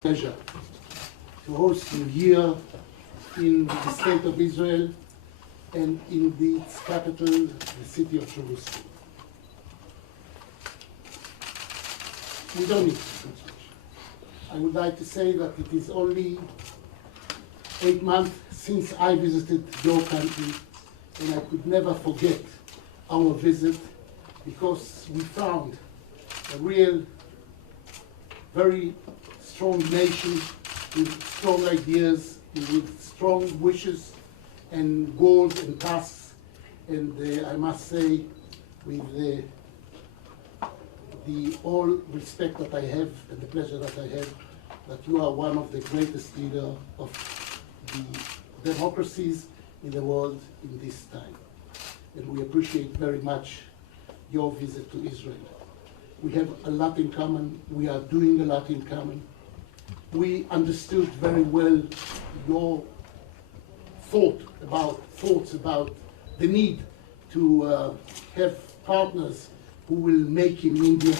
Pleasure to host you here in the State of Israel and in its capital, the city of Jerusalem. We don't need translation. I would like to say that it is only 8 months since I visited your country, and I could never forget our visit because we found a real, very strong nation with strong ideas, with strong wishes and goals and tasks. And I must say, with the all respect that I have and the pleasure that I have, that you are one of the greatest leaders of the democracies in the world in this time. And we appreciate very much your visit to Israel. We have a lot in common. We are doing a lot in common. We understood very well your thoughts about the need to have partners who will make in India,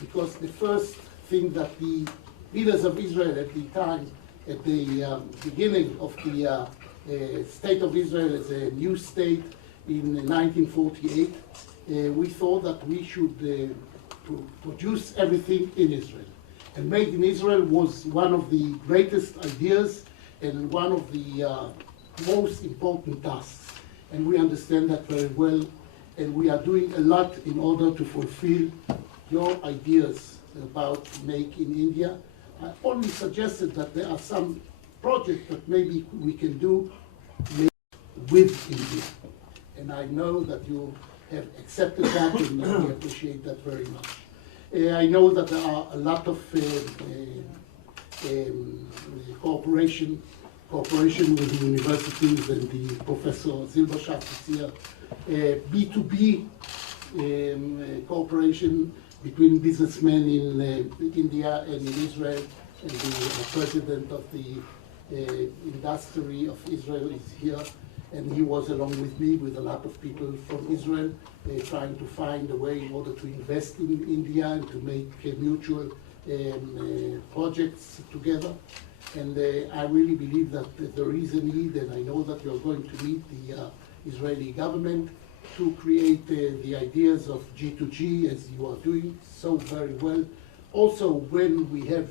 because the first thing that the leaders of Israel at the time, at the beginning of the State of Israel as a new state in 1948, we thought that we should produce everything in Israel. And Made in Israel was one of the greatest ideas and one of the most important tasks. And we understand that very well, and we are doing a lot in order to fulfill your ideas about Make in India. I only suggested that there are some projects that maybe we can do with India. And I know that you have accepted that, and we appreciate that very much. I know that there are a lot of cooperation with the universities and the Professor Zilberschatz is here, B2B cooperation between businessmen in India and in Israel, and the president of the industry of Israel is here, and he was along with me with a lot of people from Israel, trying to find a way in order to invest in India and to make mutual projects together. And I really believe that there is a need, and I know that you're going to meet the Israeli government to create the ideas of G2G, as you are doing so very well. Also, when we have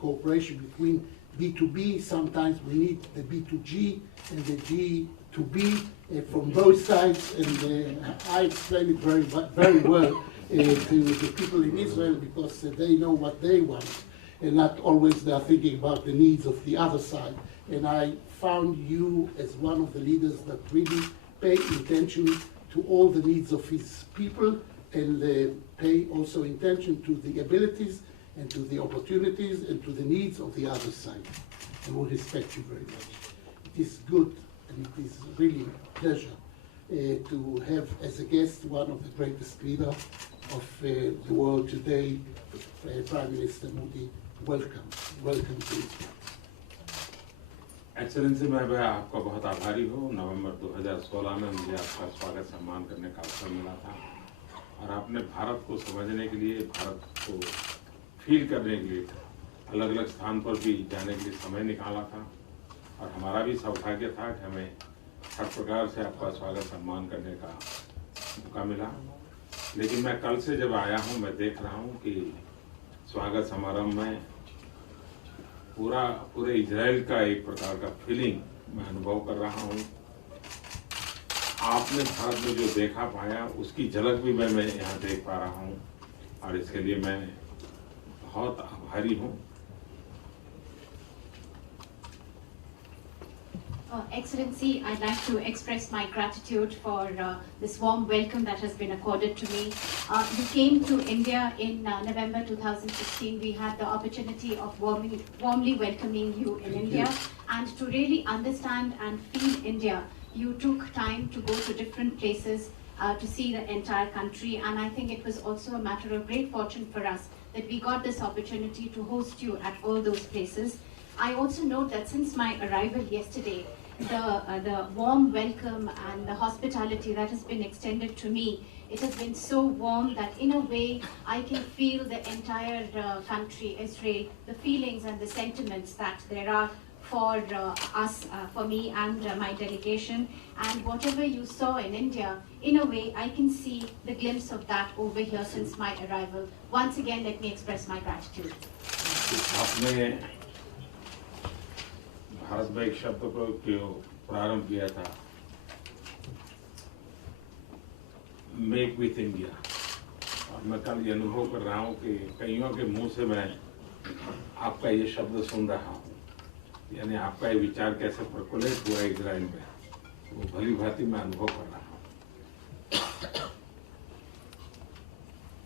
cooperation between B2B, sometimes we need the B2G and the G2B from both sides, and I explain it very well to the people in Israel, because they know what they want, and not always they are thinking about the needs of the other side. And I found you as one of the leaders that really pay attention to all the needs of his people, and pay also attention to the abilities and to the opportunities and to the needs of the other side. And we respect you very much. It is good, and it is really a pleasure to have as a guest one of the greatest leaders of the world today, Prime Minister Modi. Welcome. Welcome to Israel. Excellency, मैं आपका बहुत आभारी हूँ। नवंबर 2016 में मुझे आपका स्वागत सम्मान करने का अवसर मिला था, और आपने भारत को समझने के लिए, भारत को फील करने के लिए अलग अलग स्थान पर भी जाने के लिए समय निकाला था, और हमारा भी सौभाग्य था कि हमें हर प्रकार से आपका स्वागत सम्मान करने का मौका मिला। लेकिन मैं कल से जब आया हूँ, मैं देख रहा हूँ कि स्वागत समारोह में पूरे इजराइल का एक प्रकार का फीलिंग मैं अनुभव कर रहा हूँ। आपने भारत में जो देखा पाया, उसकी झलक भी मैं यहाँ देख पा रहा हूँ, और इसके लिए मैं बहुत आभारी हूँ। Excellency, I'd like to express my gratitude for this warm welcome that has been accorded to me. You came to India in November 2016. We had the opportunity of warmly welcoming you in India. And to really understand and feel India, you took time to go to different places to see the entire country. And I think it was also a matter of great fortune for us that we got this opportunity to host you at all those places. I also note that since my arrival yesterday, the warm welcome and the hospitality that has been extended to me It has been so warm that in a way I can feel the entire country, Israel, the feelings and the sentiments that there are for us, for me and my delegation. And whatever you saw in India, in a way I can see the glimpse of that over here since my arrival. Once again, let me express my gratitude. आपने भारत में एक शब्द को क्यों प्रारंभ किया था, make with India, और मैं कल ये अनुभव कर रहा हूँ कि कईयों के मुंह से मैं आपका ये शब्द सुन रहा हूँ, यानी आपका ये विचार कैसे प्रकुलित हुआ इजराइल में, वो भली भांति मैं अनुभव कर रहा हूँ।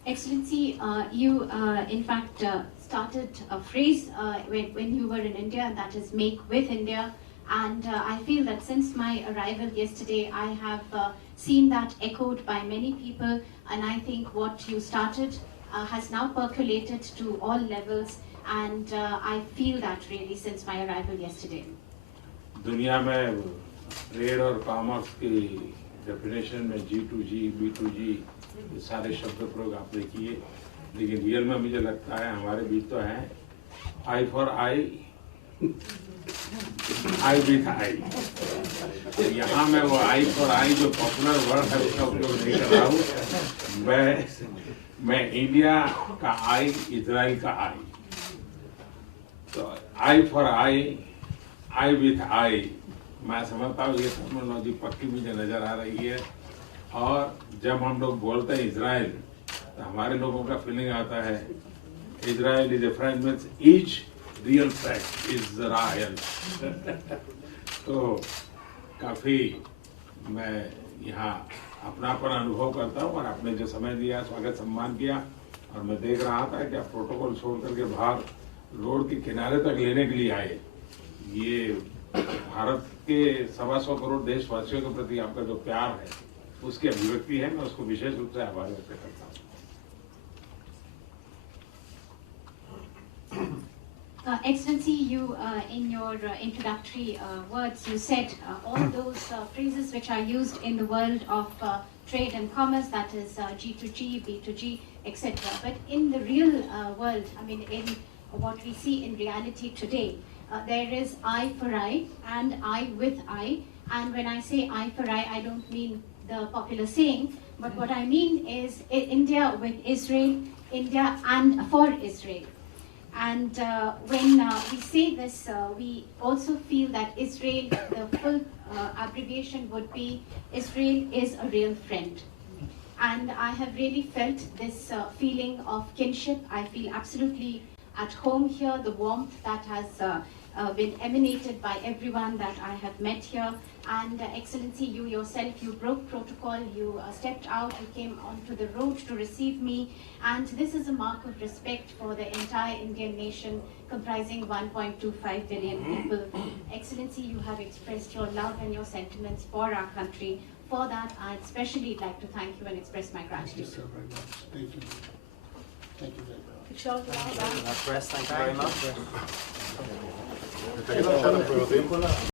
Excellency, you in fact started a phrase when you were in India, and that is make with India. And I feel that since my arrival yesterday, I have seen that echoed by many people. And I think what you started has now percolated to all levels. And I feel that really since my arrival yesterday. दुनिया में trade और commerce की definition में G2G, B2G, ये सारे शब्द प्रयोग आपने किए, लेकिन रियल में मुझे लगता है हमारे बीच तो है I for I, I with I. यहाँ मैं वो आई फॉर आई जो पॉपुलर वर्ड है उसका उपयोग नहीं कर रहा हूँ। मैं इंडिया का आई, इजराइल का आई, तो I for I, I with I, मैं समझता हूँ ये टर्मिनोलॉजी पक्की मुझे नजर आ रही है। और जब हम लोग बोलते हैं इजराइल, तो हमारे लोगों का फीलिंग आता है Israel is a friend means each real fact Israel. तो काफी मैं यहाँ अपनापन अनुभव करता हूँ, और आपने जो समय दिया, स्वागत सम्मान किया, और मैं देख रहा था कि आप प्रोटोकॉल छोड़ करके बाहर रोड के किनारे तक लेने के लिए आए। ये भारत के 125 करोड़ देशवासियों के प्रति आपका जो प्यार है उसकी अभिव्यक्ति है। मैं उसको विशेष रूप से आभार व्यक्त करता हूँ। Excellency, you in your introductory words, you said all those phrases which are used in the world of trade and commerce, that is G2G, B2G, etc. But in the real world, I mean, in what we see in reality today, there is eye for eye and eye with eye. And when I say eye for eye, I don't mean the popular saying, but what I mean is India with Israel, India and for Israel. And when we say this, we also feel that Israel, the full abbreviation would be Israel is a real friend. And I have really felt this feeling of kinship. I feel absolutely at home here, the warmth that has been emanated by everyone that I have met here. And Excellency, you yourself, you broke protocol, you stepped out, you came onto the road to receive me. And this is a mark of respect for the entire Indian nation, comprising 1.25 billion people. Excellency, you have expressed your love and your sentiments for our country. For that, I'd especially like to thank you and express my Thank you gratitude. so very much. Thank you. Thank you very much. Press, thank you very much.